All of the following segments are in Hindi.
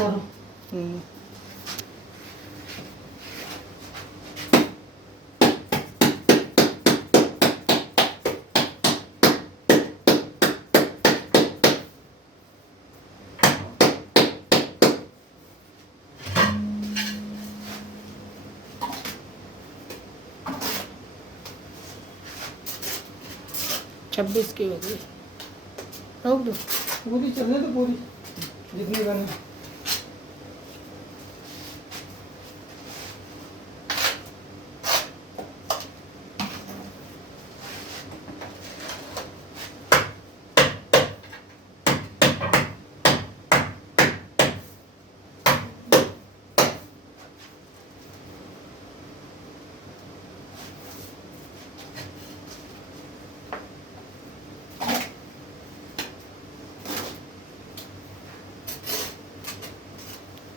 करो। छब्बीस की हो गई, रोक दो। पूरी चलने तो पूरी जितनी बने।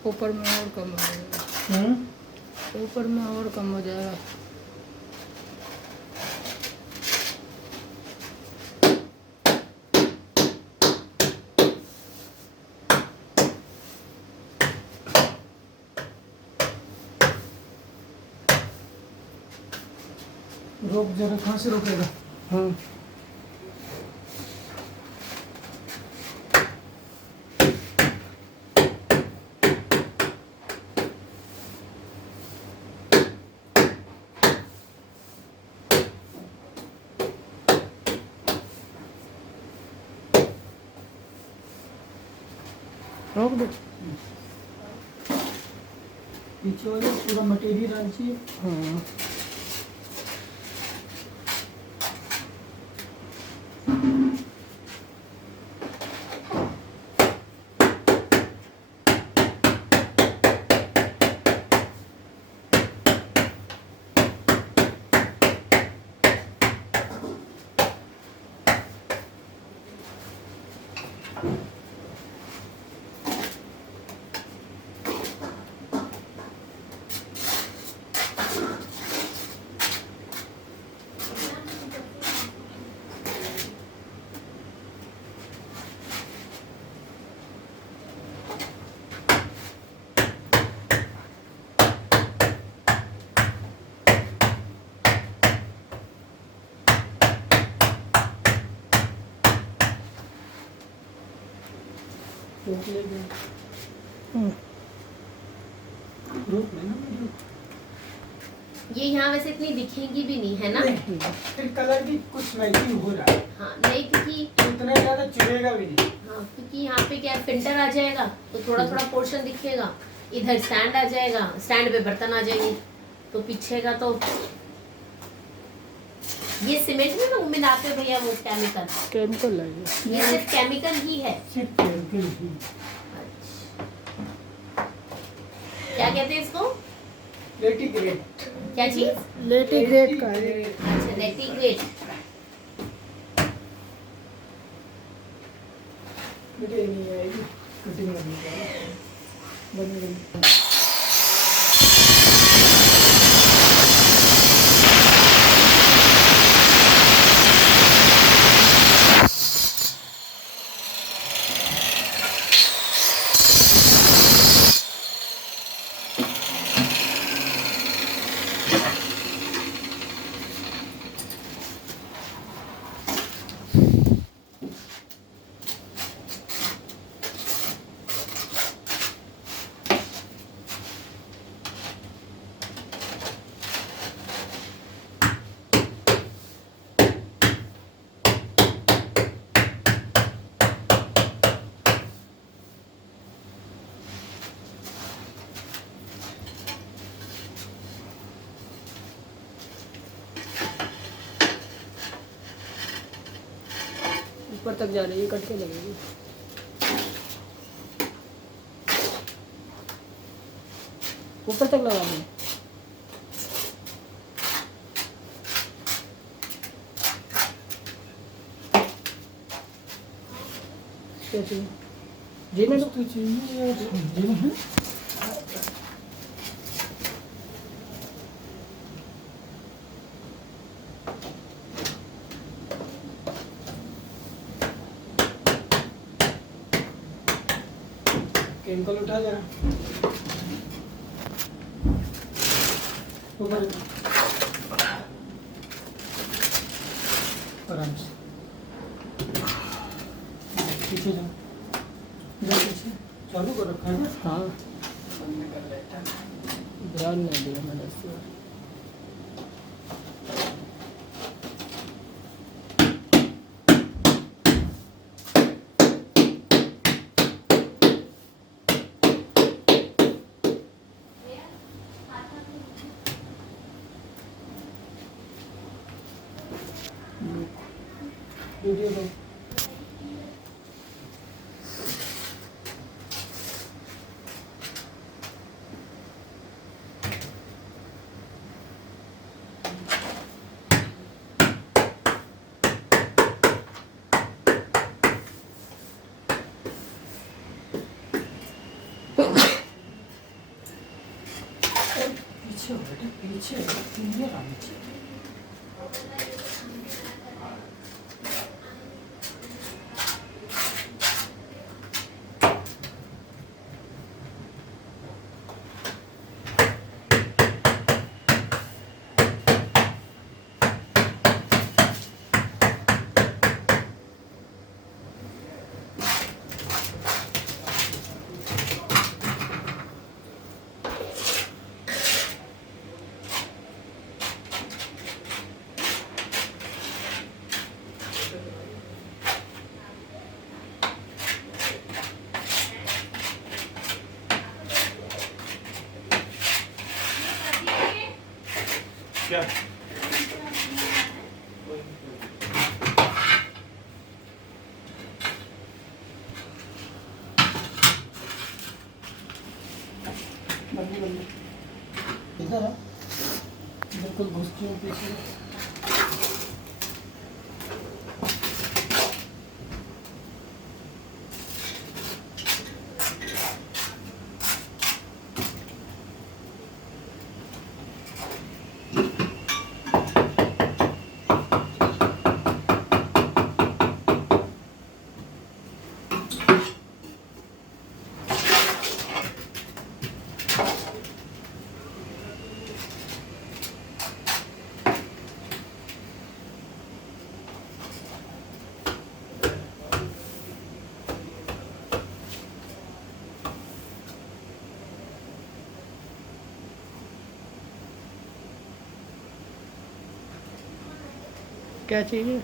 ऊपर में और कम हो जाएगा, ऊपर में और कम हो जाएगा। रोक जरा, कहाँ से रोकेगा? रोक दो। पीछे वाले पूरा मटेरियल डाल चाहिए। हाँ, रोक लेंगे। रोक लेना। ये यहाँ वैसे इतनी दिखेगी भी नहीं है ना। फिर कलर भी कुछ मैचिंग हो रहा है। हाँ नहीं, क्योंकि इतना ज्यादा चुभेगा भी नहीं। हाँ क्योंकि यहाँ पे क्या फिल्टर आ जाएगा तो थोड़ा थोड़ा पोर्शन दिखेगा, इधर स्टैंड आ जाएगा, स्टैंड पे बर्तन आ जाएंगे, तो पीछे का तो ये सीमेंट में ना मिलाते हो भैया वो केमिकल केमिकल ये सिर्फ केमिकल ही है। सिर्फ केमिकल ही। क्या कहते हैं इसको? लेटीग्रेट। क्या चीज? लेटीग्रेट का है। अच्छा लेटीग्रेट। मुझे नहीं आएगी कटिंग करनी चाहिए। बनेगी। ऊपर तक जा रही है, कट के लगेगी। ऊपर तक लगा दें। कैसे जीने तो चाहिए जीने हैं। केमिकल उठा जरा ऊपर आराम से पीछे जाओ इधर पीछे चालू कर रखा है ना हाँ बंद कर लेता है ध्यान नहीं दिया मैंने इस बार। वीडियो लो पीछे हो बेटा पीछे पीछे पीछे क्या इधर है बिल्कुल घुसती हूँ पीछे क्या चाहिए?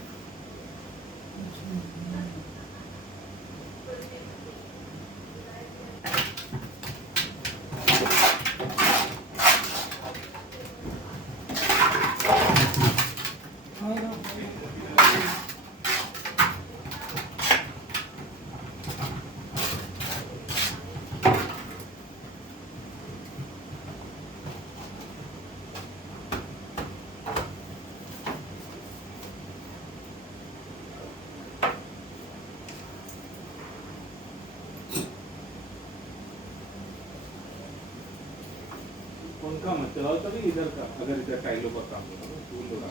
उनका मत चलाओ तभी इधर का, अगर इधर टाइलों का काम होगा ना टूल होगा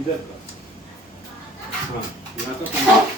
इधर का, हाँ यहाँ का काम